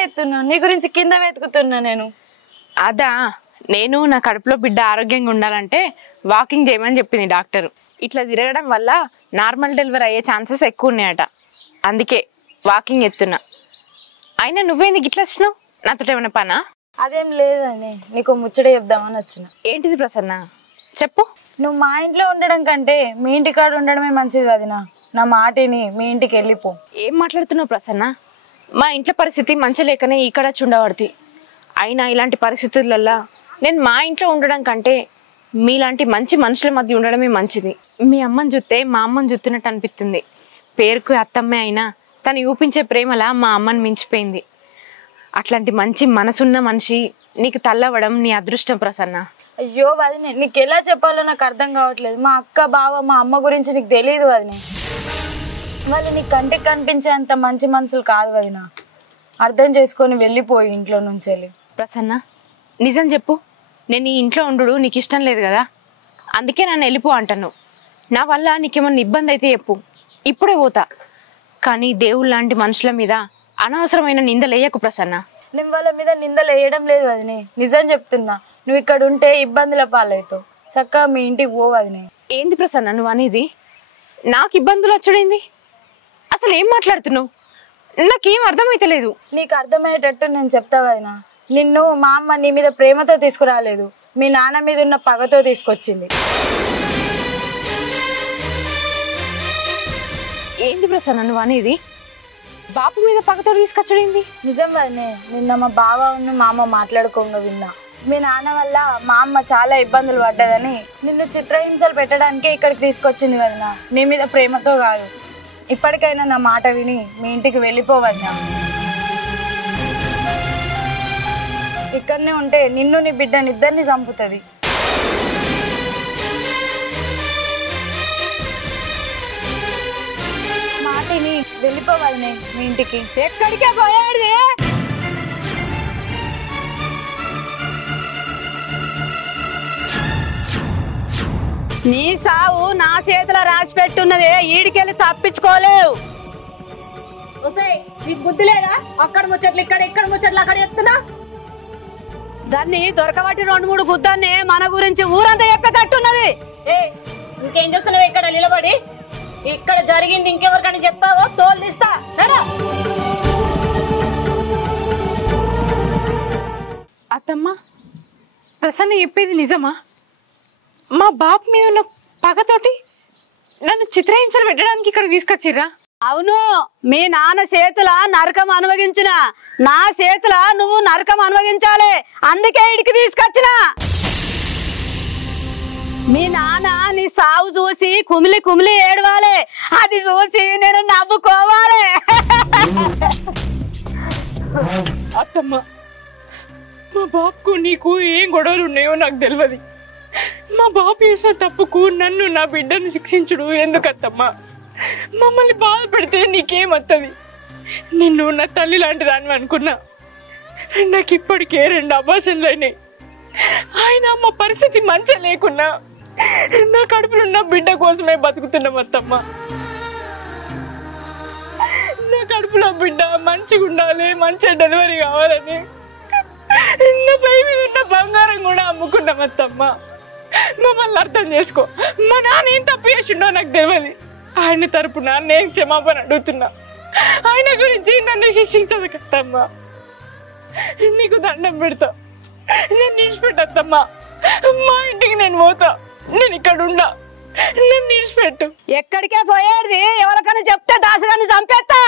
చేస్తున్నావు? నీ గురించి కింద వెతుకుతున్నా నేను. అదా, నేను నా కడుపులో బిడ్డ ఆరోగ్యంగా ఉండాలంటే వాకింగ్ చేయమని చెప్పింది డాక్టర్. ఇట్లా తిరగడం వల్ల నార్మల్ డెలివరీ అయ్యే ఛాన్సెస్ ఎక్కువ ఉన్నాయట. అందుకే వాకింగ్ ఎత్తున్నా. అయినా నువ్వేందుకు ఇట్లా వచ్చినావు? నాతో ఏమైనా పనా? అదేం లేదని నీకు ముచ్చట చెప్దామని వచ్చిన. ఏంటిది ప్రసన్న, చెప్పు. నువ్వు మా ఇంట్లో ఉండడం కంటే మీ ఇంటి కాడ ఉండడమే మంచిది వదినా. నా మాటిని మీ ఇంటికి వెళ్ళిపో. ఏం మాట్లాడుతున్నావు ప్రసన్న? మా ఇంట్లో పరిస్థితి మంచి లేకనే ఇక్కడ చుండబడుతుంది. అయినా ఇలాంటి పరిస్థితులల్లో నేను మా ఇంట్లో ఉండడం కంటే మీలాంటి మంచి మనుషుల మధ్య ఉండడమే మంచిది. మీ అమ్మని చూస్తే మా అమ్మని చూస్తున్నట్టు అనిపిస్తుంది. పేరుకు అత్తమ్మే అయినా తను చూపించే ప్రేమలా మా అమ్మని మించిపోయింది. అట్లాంటి మంచి మనసున్న మనిషి నీకు తల్లవడం నీ అదృష్టం ప్రసన్న. అయ్యో వదినే, నీకు ఎలా చెప్పాలో నాకు అర్థం కావట్లేదు. మా అక్క బావ మా అమ్మ గురించి నీకు తెలియదు వదినే. వాళ్ళు నీ కంటికి కనిపించే అంత మంచి మనుషులు కాదు వదినా. అర్థం చేసుకొని వెళ్ళిపోయి ఇంట్లో నుంచి వెళ్ళి. ప్రసన్న, నిజం చెప్పు. నేను ఈ ఇంట్లో ఉండు నీకు ఇష్టం లేదు కదా, అందుకే నన్ను వెళ్ళిపో అంటాను. నా వల్ల నీకేమన్నా ఇబ్బంది అయితే చెప్పు, ఇప్పుడే పోతా. కానీ దేవుళ్ళ లాంటి మనుషుల మీద అనవసరమైన నిందలేయకు ప్రసన్న. నేను వాళ్ళ మీద నిందలు వేయడం లేదు వదినే, నిజం చెప్తున్నా. నువ్వు ఇక్కడ ఉంటే ఇబ్బందుల పాలవుతావు. చక్కగా మీ ఇంటికి పో వదినే. ఏంది ప్రసన్న నువ్వు అనేది? నాకు ఇబ్బందులు వచ్చుడేంది? అసలు ఏం మాట్లాడుతున్నావు? నాకేం అర్థమైతలేదు. నీకు అర్థమయ్యేటట్టు నేను చెప్తా వదినా. నిన్ను మా అమ్మ నీ మీద ప్రేమతో తీసుకురాలేదు, మీ నాన్న మీద ఉన్న పగతో తీసుకొచ్చింది. ఏంది ప్రసన్న నువ్వు అనేది? బాపు మీద పగతో తీసుకొచ్చుడేంది? నిజం వదినే, నిన్న మా బావ మా అమ్మ మాట్లాడుకోగా విన్నా. మీ నాన్న వల్ల మా అమ్మ చాలా ఇబ్బందులు పడ్డదని నిన్ను చిత్రహింసలు పెట్టడానికే ఇక్కడికి తీసుకొచ్చింది వదినా, నీ మీద ప్రేమతో కాదు. ఇప్పటికైనా నా మాట విని మీ ఇంటికి వెళ్ళిపోవద్దా. ఇక్కడనే ఉంటే నిన్ను నీ బిడ్డని ఇద్దరిని చంపుతుంది. మాటిని వెళ్ళిపోవాలనే మీ ఇంటికి. ఎక్కడికే పోయాడు? నీ సావు నా చేతిలో రాసి పెట్టున్నదే, ఈడికెళ్ళి తప్పించుకోలేవు. నీకు బుద్ధి లేదా? అక్కడ ముచ్చట్లు ఇక్కడ, ఇక్కడ ముచ్చట్లు అక్కడ చెప్తున్నా. దాన్ని దొరకబట్టి 2-3 గుద్దాన్ని మన గురించి ఊరంతా చెప్పేటట్టున్నది. ఇంకేం చూస్తున్నావు? ఇక్కడ నిలబడి ఇక్కడ జరిగింది ఇంకెవరికైనా చెప్తావో తోలు తీస్తా. అత్తమ్మ, ప్రసన్న చెప్పేది నిజమా? మా బాపు మీద ఉన్న పగతోటి నన్ను చిత్రహింసలు పెట్టడానికి ఇక్కడ తీసుకొచ్చిర్రా? అవును, మీ నాన్న చేతుల నరకం అనుభవించిన, నా చేతుల నువ్వు నరకం అనుభవించాలి. అందుకే ఇడికి తీసుకొచ్చిన. మీ నాన్న నీ సావు చూసి కుమిలి కుమిలి ఏడవాలి, అది చూసి నేను నవ్వుకోవాలి. అత్తమ్మ, మా బాపుకు నీకు ఏం గొడవలు ఉన్నాయో నాకు తెలియదు. మా బాపు చేసిన తప్పుకు నన్ను నా బిడ్డను శిక్షించుడు ఎందుకత్తమ్మా? మమ్మల్ని బాధ పెడితే నీకేమత్తది? నిన్ను నా తల్లి లాంటి దాన్ని అనుకున్నా. నాకు ఇప్పటికే 2 అబార్షన్లు అయినాయి. అయినా మా పరిస్థితి మంచిగా లేకున్నా నా కడుపులో ఉన్న బిడ్డ కోసమే బతుకుతున్నాం అత్తమ్మ. నా కడుపులో బిడ్డ మంచిగా ఉండాలి, మంచిగా డెలివరీ కావాలని నా పై మీద ఉన్న బంగారం కూడా అమ్ముకున్నాం అత్తమ్మ. మమ్మల్ని అర్థం చేసుకో. మా నాన్న ఏం తప్పు చేసిండో నాకు తెలియదు. ఆయన తరపున నేను క్షమాపణ అడుగుతున్నా. ఆయన గురించి నన్ను శిక్షించదు కదమ్మా. నీకు దండం పెడతా, నేను నిలిచిపెట్టమ్మా. మా ఇంటికి నేను పోతా, నేను ఇక్కడ ఉండా, నేను నిలిచిపెట్టు. ఎక్కడికే పోయేది? ఎవరికైనా చెప్తే దాసగాన్ని చంపేస్తా.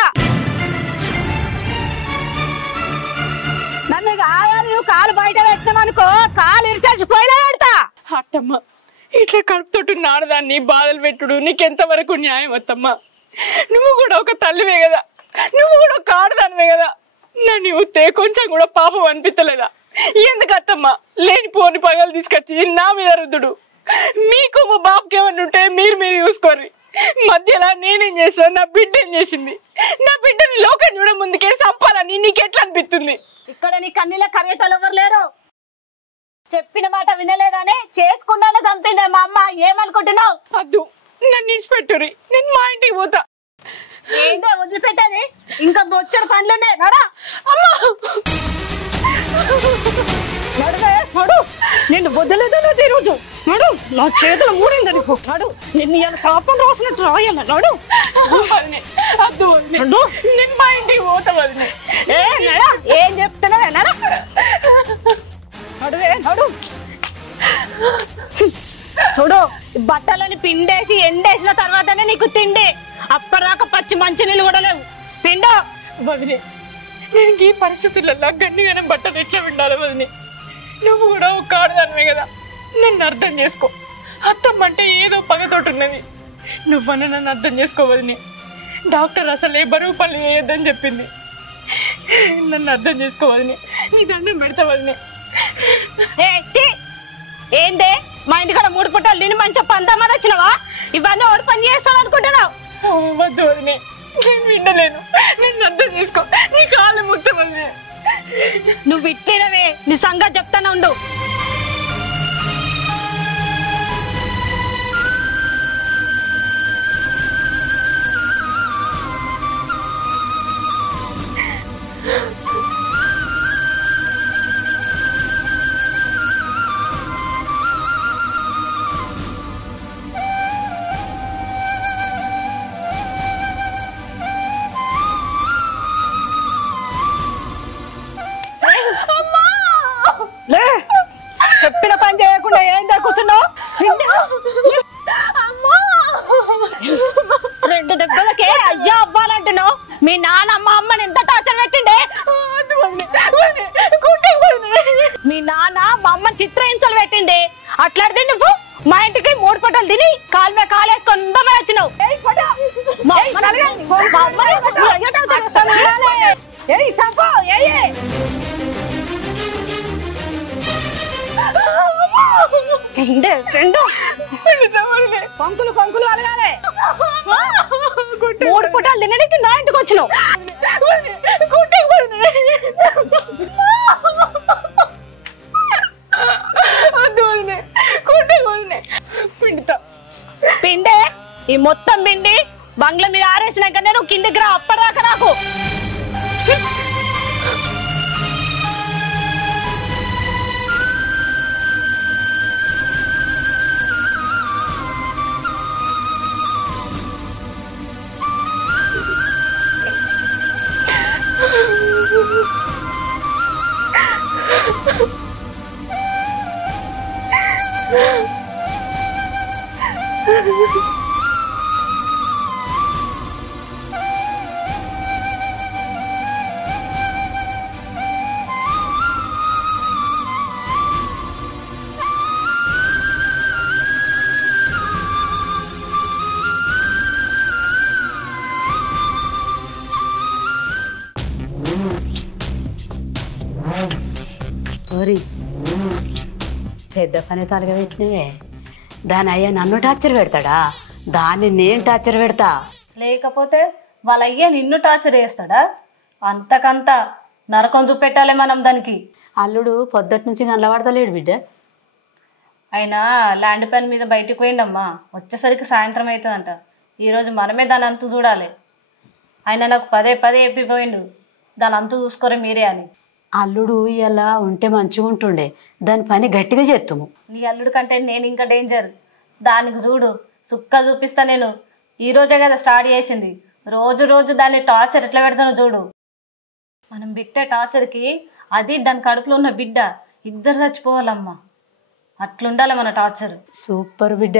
నన్ను కావాలి, నువ్వు కాలు బయట పెట్టామనుకో, కాలు ఇరిసేసి పోయిలా పెడతా. అత్తమ్మ, ఇట్లా కడుపుతోటి ఆడదాన్ని బాధలు పెట్టుడు నీకెంత వరకు న్యాయం అత్తమ్మ? నువ్వు కూడా ఒక తల్లివే కదా, నువ్వు కూడా ఒక ఆడదానివే కదా. నన్ను చూస్తే కొంచెం కూడా పాపం అనిపించలేదా? ఎందుకు అత్తమ్మ లేనిపోని పగలు తీసుకొచ్చి నా మీద రుద్దుడు? మీకు మా బాబుకి ఏమన్నా ఉంటే మీరు చూసుకోర్రి. మధ్యలో నేనేం చేసాను? నా బిడ్డ ఏం చేసింది? నా బిడ్డని లోకం చూడ ముందుకే చంపాలని నీకెట్లా అనిపిస్తుంది? ఇక్కడ నీ కన్నీళ్ళ కరిగేటోళ్ళు ఎవరు లేరు. చెప్పిన మాట వినలేదని చేసుకుండానే చంపిందే మా అమ్మ. ఏమనుకుంటున్నావు? అద్దు, నన్ను నిడిచిపెట్టుర్రి, నేను మా ఇంటికి పోతా. ఏందో వదిలిపెట్టేది ఇంకా బొచ్చడు పనులున్నాయి నడా అమ్మా నడువే నడు నిన్ను వదిలేదనే ఈరోజు నడు నా చేతులు మూడింది నీకు నడు నిన్ను ఇలా శాపం రాసినట్టు రాయమ్మ నడు అద్దు నేను మా ఇంటికి పోతా వదిలే. ఏ నడా ఏం చెప్తున్నావే నడా నడువే నడు చూడు బట్టలని పిండేసి ఎండేసిన తర్వాతనే నీకు తిండి అప్పటిదాకా పచ్చి మంచి నీళ్ళు కూడా లేవు పిండు వదిలే నేను ఈ పరిస్థితులలో గట్టిగానే బట్టలు ఎట్లా ఉండాలి వదిలే. నువ్వు కూడా ఒక ఆడదానివే కదా, నన్ను అర్థం చేసుకో. అత్తమ్మ అంటే ఏదో పగతోటి ఉన్నది, నువ్వన్న నన్ను అర్థం చేసుకోవద్దని. డాక్టర్ అసలు ఏ బరువు పనులు వేయొద్దని చెప్పింది. నన్ను అర్థం చేసుకోవద్దని నీ దండం పెడతావని. ఏందే మా ఇంటికాడ 3 పుట్టాలు తిని మంచిగా పందామని వచ్చినావా? ఇవన్నీ ఓడి పని చేస్తాను అనుకుంటున్నావు? వద్దు వదిలే, నేను వినలేను. నిన్ను అర్థం చేసుకో, నీ కాళ్ళు మొత్తం వదిలే. నువ్వు ఇచ్చినవే నీ సంగతి చెప్తానే ఉండు. చెప్పిన పని చేయకుండా ఏందా కూర్చున్నావు? 2 దెబ్బలకే అయ్యా అవ్వాలంటున్నావు. మీ నాన్న మా అమ్మని ఎంత టార్చర్ పెట్టిండే. మీ నాన్న మా అమ్మని చిత్రహింసలు పెట్టిండే. అట్లాడితే నువ్వు మా ఇంటికి 3 పుట్టలు తిని కాలు మీద కాలేసుకొని ఉందామని వచ్చినావు. పంకులు పంకులు అలగాలే. 3 పుట్టాలు తినడానికి నా ఇంటికి వచ్చినావు. పిండే ఈ మొత్తం పిండి బంగ్లా మీద ఆరేసినాకనే నువ్వు కిందికి రా. అప్పటిదాకా నాకు పెద్ద పని తలగా పెట్టినవే. దాని అయ్యా నన్ను టార్చర్ పెడతాడా? దాన్ని నేను టార్చర్ పెడతా. లేకపోతే వాళ్ళ అయ్యా నిన్ను టార్చర్ చేస్తాడా? అంతకంతా నరకం చూపెట్టాలి మనం దానికి. అల్లుడు పొద్దుటి నుంచి కనబడతలేడు బిడ్డ. అయినా ల్యాండ్ పని మీద బయటికి పోయిండమ్మా, వచ్చేసరికి సాయంత్రం అవుతుందంట. ఈరోజు మనమే దాని అంతు చూడాలి. ఆయన నాకు పదే చెప్పిపోయిండు, దాని అంతు చూసుకోరే మీరే అని. అల్లుడు ఇలా ఉంటే మంచిగా ఉంటుండే, దాని పని గట్టిగా చేస్తాము. నీ అల్లుడు కంటే నేను ఇంకా డేంజర్. దానికి చూడు సుక్క చూపిస్తా నేను. ఈ రోజే కదా స్టార్ట్ చేసింది. రోజు దాన్ని టార్చర్ ఎట్లా పెడతానో చూడు. మనం బిట్టే టార్చర్కి అది దాని కడుపులో ఉన్న బిడ్డ ఇద్దరు చచ్చిపోవాలమ్మా. అట్లుండాలి మన టార్చర్. సూపర్ బిడ్డ.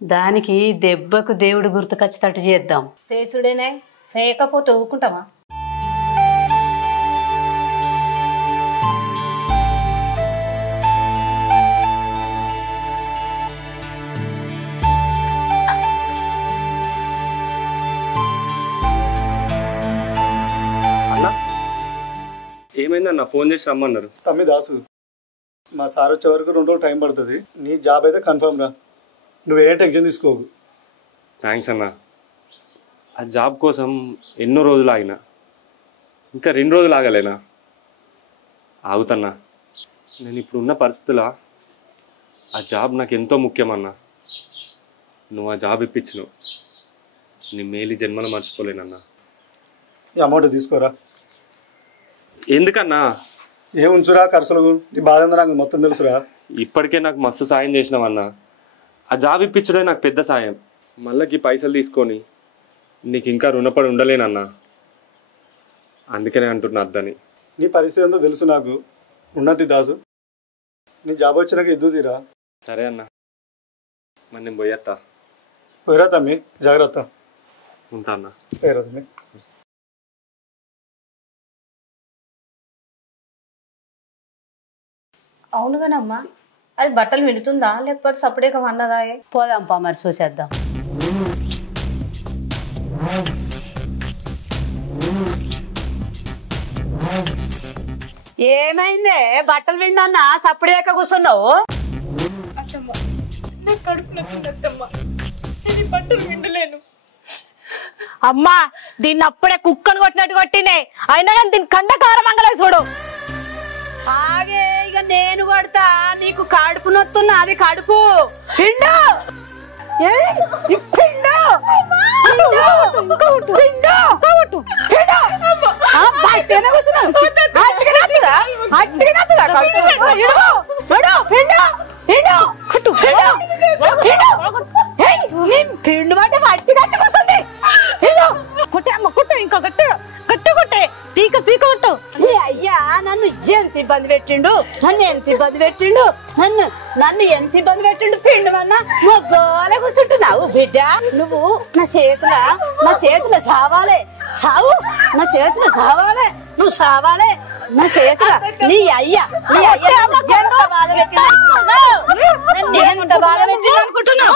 దానికి దెబ్బకు దేవుడు గుర్తుకొచ్చేటట్టు చేద్దాం. చేసుడేనే, చేయకపోతే ఊరుకుంటామా? ఏమైందన్న? ఫోన్ చేసి రమ్మన్నారు. తమ్మి దాసు, మా సార్ వచ్చే వరకు 2 రోజులు టైం పడుతుంది. నీ జాబ్ అయితే కన్ఫర్మ్ రా, నువ్వే టెన్షన్ తీసుకోకు. థ్యాంక్స్ అన్న. ఆ జాబ్ కోసం ఎన్నో రోజులు ఆగినా, ఇంకా 2 రోజులు ఆగలేనా? ఆగుతన్నా. నేను ఇప్పుడున్న పరిస్థితుల్లో ఆ జాబ్ నాకు ఎంతో ముఖ్యమన్నా. నువ్వు ఆ జాబ్ ఇప్పించినావు. నీ మేలు జన్మలో మర్చిపోలేనన్నా. ఈ అమౌంట్ తీసుకోరా. ఎందుకన్నా? ఏం ఉంచురా ఖర్చులు, నీ బాధ ఏందో నాకు మొత్తం తెలుసురా. ఇప్పటికే నాకు మస్తు సాయం చేసినావన్నా. ఆ జాబ్ ఇప్పించడే నాకు పెద్ద సాయం. మళ్ళీ పైసలు తీసుకొని నీకు ఇంకా రుణపడి ఉండలేనన్నా. అందుకనే అంటున్నా అద్దని. నీ పరిస్థితి ఏందో తెలుసు నాకు. ఉన్నతి దాసు, నీ జాబ్ వచ్చినాక ఇద్దు తీరా. సరే అన్న, మరి నేను పోయేస్తా. పోయిరా తమ్మి, జాగ్రత్త. ఉంటా అన్న. పోయిరా తమ్మి. అవునుగానమ్మా, అది బట్టలు విడుతుందా లేకపోతే సపరేట్గా వన్నదా? పోదాంపా మరి చూసేద్దాం. ఏమైందే బట్టలు విండన్నా సప్పుడేక కూర్చున్నావు? అత్తమ్మ, నాకు కడుపు నొప్పి అత్తమ్మ, నేను ఈ బట్టలు విండలేను. అమ్మా దీన్ని అప్పుడే కుక్కను కొట్టినట్టు కొట్టినే, అయినా కానీ దీని కండకారం అంగలేదు చూడు. ఆగే ఇక నేను కొడతా, నీకు కడుపు నొత్తున్నా. అది కడుపు పిండు. పిండు అంటే వట్టి కచ్చుకొస్తుంది. కొట్టే అమ్మ, కొట్టు, ఇంకా గట్టి గట్టి కొట్టే, పీక పీక కొట్టు. అయ్యా నన్ను ఎంత ఇబ్బంది పెట్టిండు, నన్ను ఎంత ఇబ్బంది పెట్టిండు, నన్ను ఎంత ఇబ్బంది పెట్టిండు. పిండు అన్నా మొగ్గోల కూర్చుంటున్నావు బిడ్డ. నువ్వు నా చేతుల సావాలే, సావు నా చేతుల సావాలే, నువ్వు సావాలే నా చేతుల. నీ అయ్యా ఎంత బాధ పెట్టిండు, ఎంత బాధ పెట్టిండు అనుకుంటున్నావు?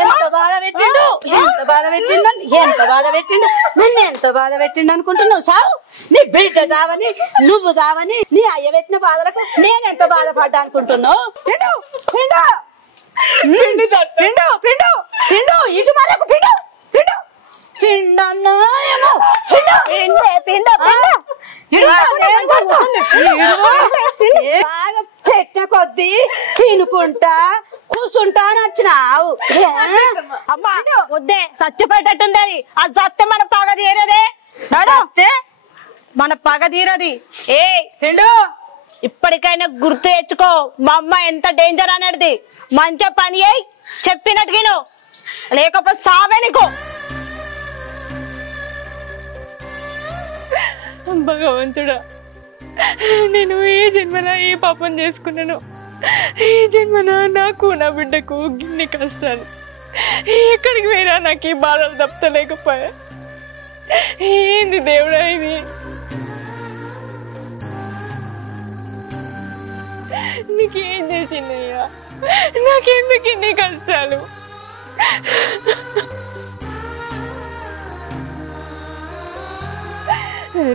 ఎంత బాధ పెట్టిండు, ఎంత బాధ పెట్టిండు, ఎంత బాధ పెట్టిండు, నన్ను ఎంత బాధ పెట్టిండు అనుకుంటున్నావు? సావు, నీ బిడ్డ సావని, నువ్వు సావని, నీ అయ్య పెట్టిన బాధలకు నేనెంత బాధపడ్డా అనుకుంటున్నావు? పిండు పిండు పిండు పిండు పిండు, ఇటు మరకు పిండు పిండు పిండన్నా ఏమో పిండు బాగా పెట్టిన కొద్దీ తినుకుంటా కూసుంటా అని వచ్చినావు. అమ్మా వద్దే, చచ్చిపోయేటట్టుండేది. అది చస్తే మన పగ తీరదే, మన పగ తీరది. ఏ పిండు, ఇప్పటికైనా గుర్తు తెచ్చుకో, మా అమ్మ ఎంత డేంజర్ అనేది. మంచిగా పని అయి చెప్పినట్టుగా, లేకపోతే సావే నీకు. భగవంతుడా, నేను ఏ జన్మన ఏ పాపం చేసుకున్నాను, ఏ జన్మన నాకు నా బిడ్డకు గిన్ని కష్టాలు. ఎక్కడికి పోయినా నాకు ఈ బాధలు తప్పలేకపోయా. ఏంది దేవుడా ఇది? నీకేం చేసిందయ్యా? నాకెందుకు ఇన్ని కష్టాలు?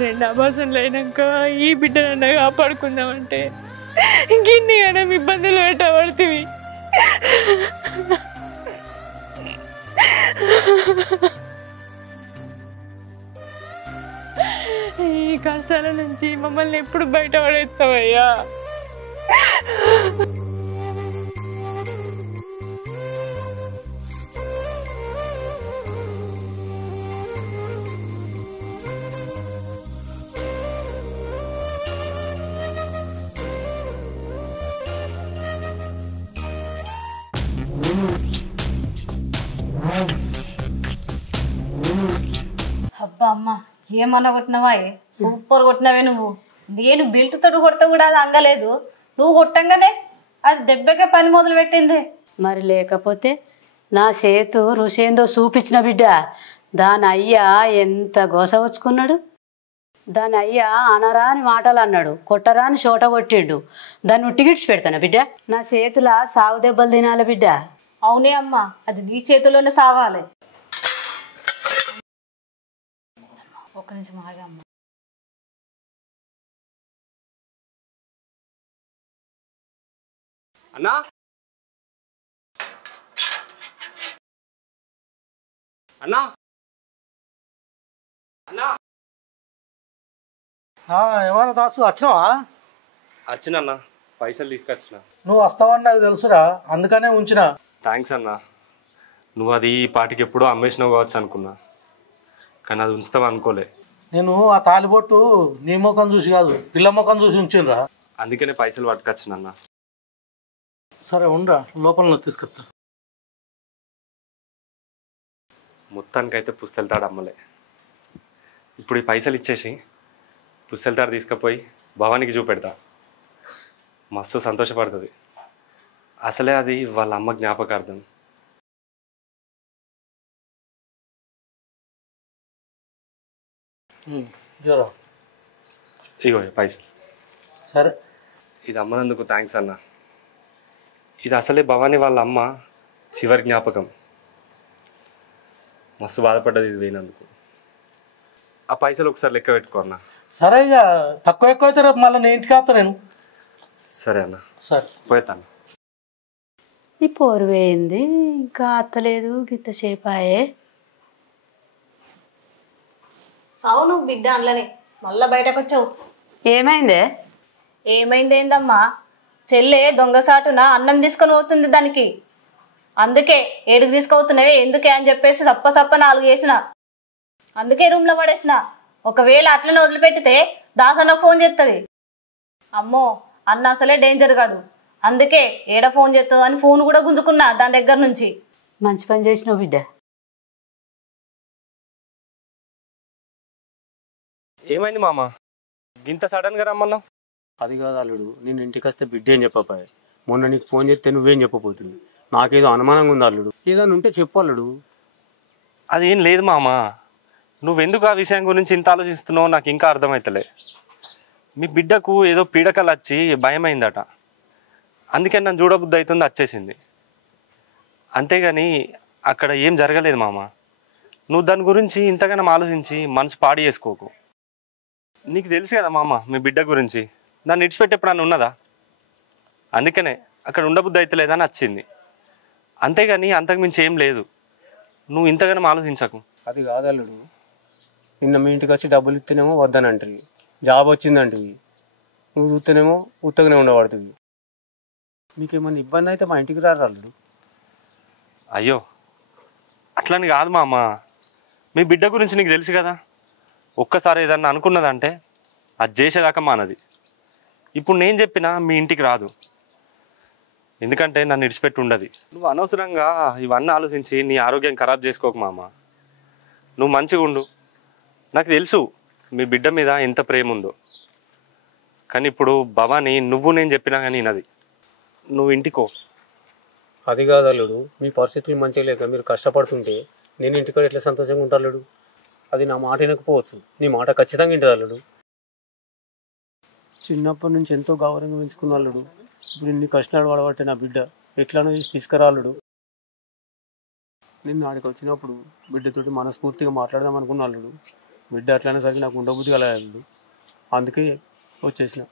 రెండు అభాషణలు అయినాక ఈ బిడ్డ నన్ను కాపాడుకుందామంటే గిన్ని మనం ఇబ్బందులు పెట్టబడుతుంది. ఈ కష్టాల నుంచి మమ్మల్ని ఎప్పుడు బయటపడేస్తావయ్యా? అబ్బా అమ్మ, ఏమన్నా కొట్టినవా? సూపర్ కొట్టినవే నువ్వు. నేను బిల్ట్ తోడు కొడతా కూడా అది అంగలేదు, నువ్వు కొట్టంగానే అది దెబ్బకే పని మొదలు పెట్టింది. మరి లేకపోతే నా చేతు రుసేందో చూపించిన బిడ్డ. దాని అయ్యా ఎంత గోసవచ్చుకున్నాడు. దాని అయ్యా అనరాని మాటలు అన్నాడు, కొట్టరాని చోట కొట్టిండు. దాన్ని ఉట్టిగిడ్చి పెడతాను బిడ్డ. నా చేతుల సాగు దెబ్బలు తినాలి బిడ్డ. అవునే అమ్మ, అది నీ చేతిలోనే సావాలి. ఒక నిమిషం ఆగా అమ్మ. అన్నా, అన్నా, అన్నా. ఏమన్నా దాసు వచ్చినావా? వచ్చినన్నా, పైసలు తీసుకొచ్చిన. నువ్వు వస్తావని నాకు తెలుసురా, అందుకనే ఉంచిన. థ్యాంక్స్ అన్నా. నువ్వు అది ఈ పాటికి ఎప్పుడో అమ్మేసినావు కావచ్చు అనుకున్నా, కానీ అది ఉంచుతావు అనుకోలే. నేను ఆ తాలిబొట్టు నీ ముఖం చూసి కాదు పిల్ల ముఖం చూసి ఉంచిండ్రా. అందుకనే పైసలు పట్టుకొచ్చినన్నా. సరే ఉండరా, లోపల తీసుకొస్తా. మొత్తానికైతే పుస్తెలతాడు అమ్మలే. ఇప్పుడు ఈ పైసలు ఇచ్చేసి పుస్తెలతాడు తీసుకుపోయి భవానికి చూపెడతా. మస్తు సంతోషపడుతుంది. అసలే అది వాళ్ళ అమ్మ జ్ఞాపకార్థం. ఇగో పైసలు. సరే, ఇది అమ్మనందుకు థ్యాంక్స్ అన్న. ఇది అసలే భవానీ వాళ్ళ అమ్మ చివరి జ్ఞాపకం. మస్తు బాధపడ్డది ఇది పోయినందుకు. ఆ పైసలు ఒకసారి లెక్క పెట్టుకో అన్న. సరే, ఇక తక్కువ ఎక్కువ అయితే రేపు మళ్ళీ నేను ఇంటికి వస్తా నేను. సరే అన్న. సరే పోతాను. ఈ పోరువేయింది ఇంకా అత్తలేదు, గిత్త చేపాయే. సావు నువ్వు బిడ్డ అందులోనే మళ్ళా బయటకు వచ్చావు. ఏమైందే? ఏమైందేందమ్మా, చెల్లె దొంగసాటున అన్నం తీసుకొని పోతుంది దానికి. అందుకే ఏడుకు తీసుకుపోతున్నావే ఎందుకే అని చెప్పేసి సప్ప 4 వేసిన. అందుకే రూమ్లో పడేసిన. ఒకవేళ అట్లనే వదిలిపెట్టితే దాసన్నకు ఫోన్ చేస్తుంది. అమ్మో అన్న అసలే డేంజర్ గాడు. అందుకే ఏడ ఫోన్ చేస్తుందో అని ఫోన్ కూడా గుంజుకున్నా దాని దగ్గర నుంచి. మంచి పని చేసినావు బిడ్డ. ఏమైంది మామ, ఇంత సడన్గా రమ్మన్నావు? అది కాదు అల్లుడు, నేను ఇంటికి వస్తే బిడ్డ ఏం చెప్పపాయి. మొన్న నీకు ఫోన్ చేస్తే నువ్వేం చెప్పబోతుంది. నాకేదో అనుమానంగా ఉంది అల్లుడు, ఏదైనా ఉంటే చెప్పు అల్లుడు. అదేం లేదు మామ, నువ్వెందుకు ఆ విషయం గురించి ఇంత ఆలోచిస్తున్నావు నాకు ఇంకా అర్థమవుతలే. మీ బిడ్డకు ఏదో పీడకలు వచ్చి భయమైందట, అందుకే నన్ను చూడబుద్ధి అవుతుంది వచ్చేసింది. అంతేగాని అక్కడ ఏం జరగలేదు మామ. నువ్వు దాని గురించి ఇంతగానో ఆలోచించి మనసు పాడు చేసుకోకు. నీకు తెలుసు కదా మామ మీ బిడ్డ గురించి, నన్ను ఇడిచిపెట్టి ఎప్పుడన్నా ఉన్నదా? అందుకనే అక్కడ ఉండబుద్ధి అవుతలేదని వచ్చింది. అంతేగాని అంతకుమించి ఏం లేదు. నువ్వు ఇంతగానో ఆలోచించకు. అది కాదు అల్లుడు, నిన్న మీ ఇంటికి వచ్చి డబ్బులు ఇస్తేనేమో వద్దనంటవి, జాబ్ వచ్చిందంటవి. నువ్వు చూస్తేనేమో ఉత్తగానే ఉండబడుతుంది. మీకేమన్నా ఇబ్బంది అయితే మా ఇంటికి రారు అల్లుడు. అయ్యో అట్లని కాదు మామ, మీ బిడ్డ గురించి నీకు తెలుసు కదా. ఒక్కసారి ఏదన్నా అనుకున్నదంటే అది చేసేదాకా మానది. ఇప్పుడు నేను చెప్పినా మీ ఇంటికి రాదు, ఎందుకంటే నన్ను ఇడిచిపెట్టి ఉండదు. నువ్వు అనవసరంగా ఇవన్నీ ఆలోచించి నీ ఆరోగ్యం ఖరాబ్ చేసుకోకు మామ. నువ్వు మంచిగా ఉండు. నాకు తెలుసు మీ బిడ్డ మీద ఎంత ప్రేమ ఉందో, కానీ ఇప్పుడు భవాని నువ్వు నేను చెప్పినా కానీ వినది. నువ్వు ఇంటికో. అది కాదు అల్లుడు, మీ పరిస్థితులు మంచిగా లేక మీరు కష్టపడుతుంటే నేను ఇంటికాడ ఎట్లా సంతోషంగా ఉంటా అల్లుడు. అది నా మాట వినకపోవచ్చు, నీ మాట ఖచ్చితంగా వింటుంది అల్లుడు. చిన్నప్పటి నుంచి ఎంతో గౌరవంగా పెంచుకున్న అల్లుడు, ఇప్పుడు ఇన్ని కష్టాలు పడబట్టే నా బిడ్డ ఎట్లానో తీసి తీసుకురా అల్లుడు. నేను ఆడికి వచ్చినప్పుడు బిడ్డతోటి మనస్ఫూర్తిగా మాట్లాడదాం అనుకున్న అల్లుడు. బిడ్డ అట్లనే సరికి నాకు ఉండబుద్ధి కలదు అల్లుడు, అందుకే వచ్చేసిన.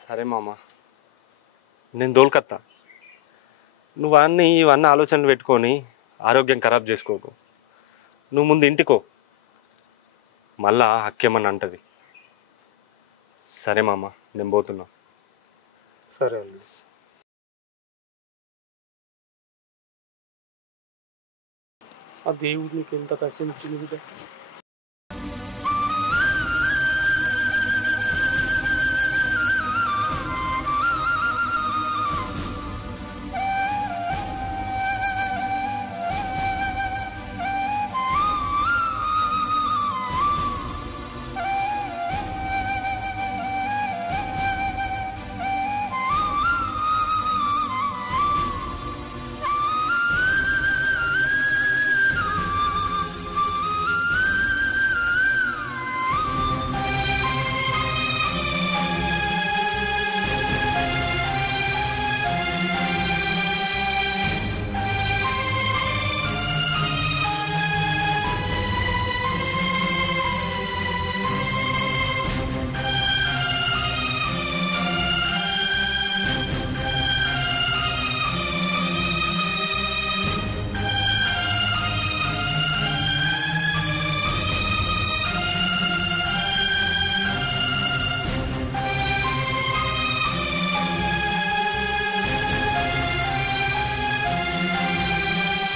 సరే మామ, నేను దోల్కత్తా. నువ్వు ఇవన్నీ ఆలోచనలు పెట్టుకొని ఆరోగ్యం ఖరాబ్ చేసుకోకు. నువ్వు ముందు ఇంటికో, మళ్ళా హక్కేమని అంటది. సరే మామ, నేను పోతున్నా. సరే అల్లుడు. ఆ దేవుడు నీకు ఎంత కష్టం ఇచ్చింది బిడ్డ.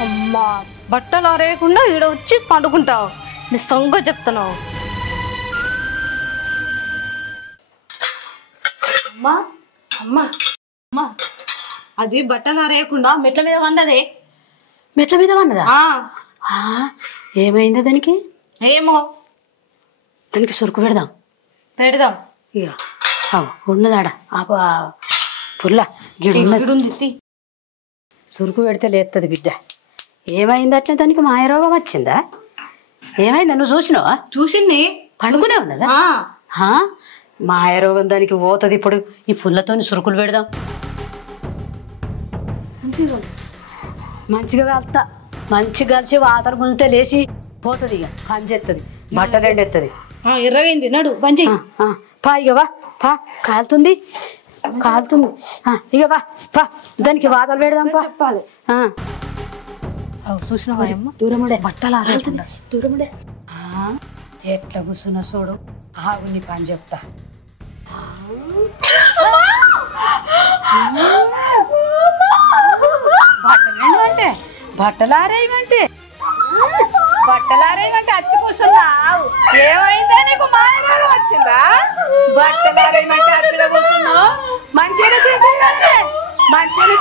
అమ్మా బట్టలు ఆరేయకుండా ఈడ వచ్చి పండుకుంటావు. నీ సొంగ చెప్తున్నావు. అమ్మా అమ్మా అమ్మా, అది బట్టలు ఆరేయకుండా మెట్ల మీద వండదే. మెట్ల మీద వన్నదా? ఏమైందా దానికి? ఏమో, దానికి సురుకు పెడదాం. పెడదాం. ఇక ఉన్నదాడ పుల్ల గిడుంది. సురుకు పెడితే లేస్తుంది బిడ్డ. ఏమైందట్నే దానికి మాయరోగం వచ్చిందా? ఏమైందా? నువ్వు చూసినావా? చూసింది. పండుకునే ఉన్నదా? మాయరోగం దానికి పోతుంది. ఇప్పుడు ఈ పుల్లతో సురుకులు పెడదాం. మంచిగా వెళ్తా, మంచిగా కలిసి వాతలు గుంజితే లేచి పోతుంది. ఇక కంచెత్తది, బట్టలు ఎండెత్తది. ఎర్రగైంది నడు పంచి. పా ఇక వా, పా కాలుతుంది కాలుతుంది. ఇక వా పా, దానికి వాతలు పెడదాం. పా చెప్పాలి. చూసినావా? దూరముడే బట్టలు ఆరేకుండా దూరముడే. ఎట్లా కూర్చున్నా చూడు. ఆగు, నీ పని చెప్తా. బట్టలేమంటే బట్టలారేయమంటే అచ్చి కూర్చున్నావు. ఏమైందా? నీకు మాయరోగం వచ్చిందా? బట్టలారేయమంటే అచ్చులో కూర్చున్నావు. మంచిగా తింటే కదా, మంచిగా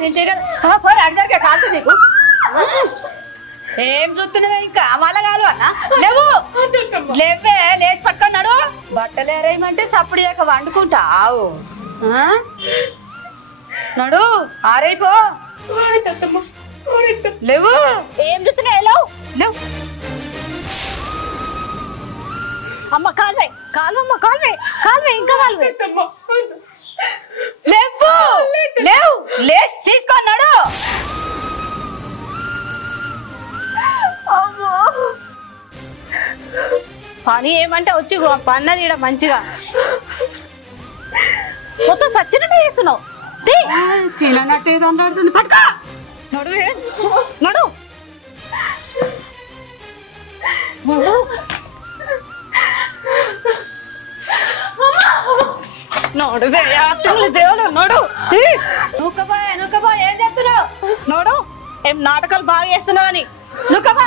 తింటే కదా. పోయి అడిసరికే కాదు నీకు. ఏం చూస్తున్నావే? ఇంకా మళ్ళా కాలు అన్నా లేవు లేవే, లేచి పట్టుకున్నాడు. బట్టలు ఏరేయమంటే సప్పుడు లేక వండుకుంటావు. నడు ఆరైపో. లేవు. ఏం చూస్తున్నావు? లేవు లేవు. అమ్మ కాల్వే కాల్వమ్మ కాల్వే కాల్వే ఇంకా కాల్వే. లేవు లేవు, లేచి తీసుకున్నాడు. పని ఏమంటే వచ్చి పన్నది ఈడ మంచిగా మొత్తం సచ్చినట్టు చేస్తున్నావు. తినట్టు ఏదో అంటాడుతుంది. పట్టుకో నడు నడు నడువే యాక్టింగ్లు చేయాలి. నడు నువ్వుకపోయా ఏం చెప్తున్నావు? నడు. ఏం నాటకాలు బాగా చేస్తున్నావు అని నువ్వుకపో.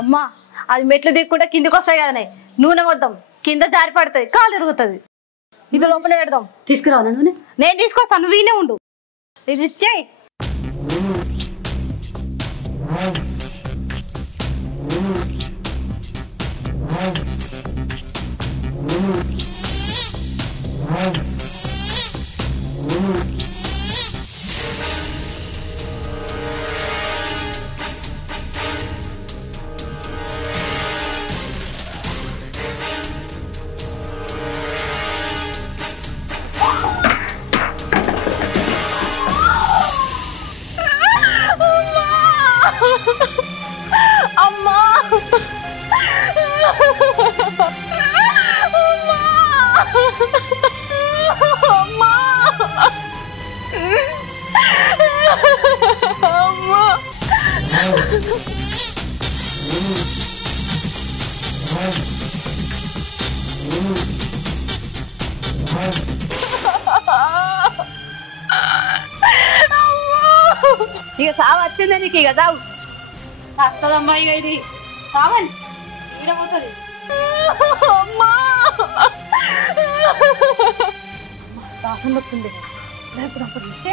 అమ్మా, అది మెట్లు దిక్కుంటే కిందికి వస్తాయి కదనే. నూనె వద్దాం, కింద జారి పడుతుంది, కాలు ఇరుగుతుంది. ఇది లోపల పెడదాం. తీసుకురావు నూనె. నేను తీసుకొస్తాను, నువ్వు వీనే ఉండు. ఇది ఇచ్చేయి. అమ్మా ఇక సావు వచ్చిందే నీకు. ఇక సావు చస్తదమ్మా. ఇక ఇది కావాలి ఈడపోతుంది. వాసన వస్తుంది.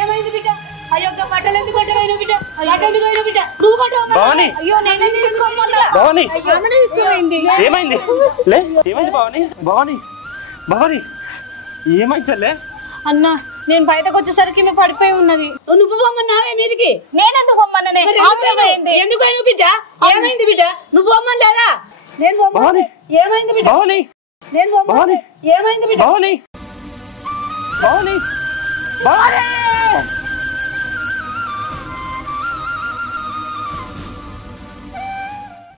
ఏమైంది బిడ్డ? అయ్యో బట్టలు ఎందుకు కొట్టవేను బిడ్డ? బట్టలు ఎందుకు పోయిన బిడ్డ? నువ్వు కొట్టవా? భవాని, అయ్యో నేనే తీసుకోమన్నా. భవాని తీసుకోయింది. ఏమైంది? లే ఏమైంది భవాని? భవాని భవాని ఏమైంది చెల్లే? అన్నా, నేను బయటకు వచ్చేసరికి మేము పడిపోయి ఉన్నది. నువ్వు బొమ్మన్నావే మీదికి? నేనెందుకు పొమ్మన్ననే? ఎందుకు పోయిన బిడ్డ? ఏమైంది బిడ్డ? నువ్వు బొమ్మని లేదా? నేను భవాని ఏమైంది బిడ్డ? భవాని నేను భవాని ఏమైంది బిడ్డ భవాని భవాని భవాని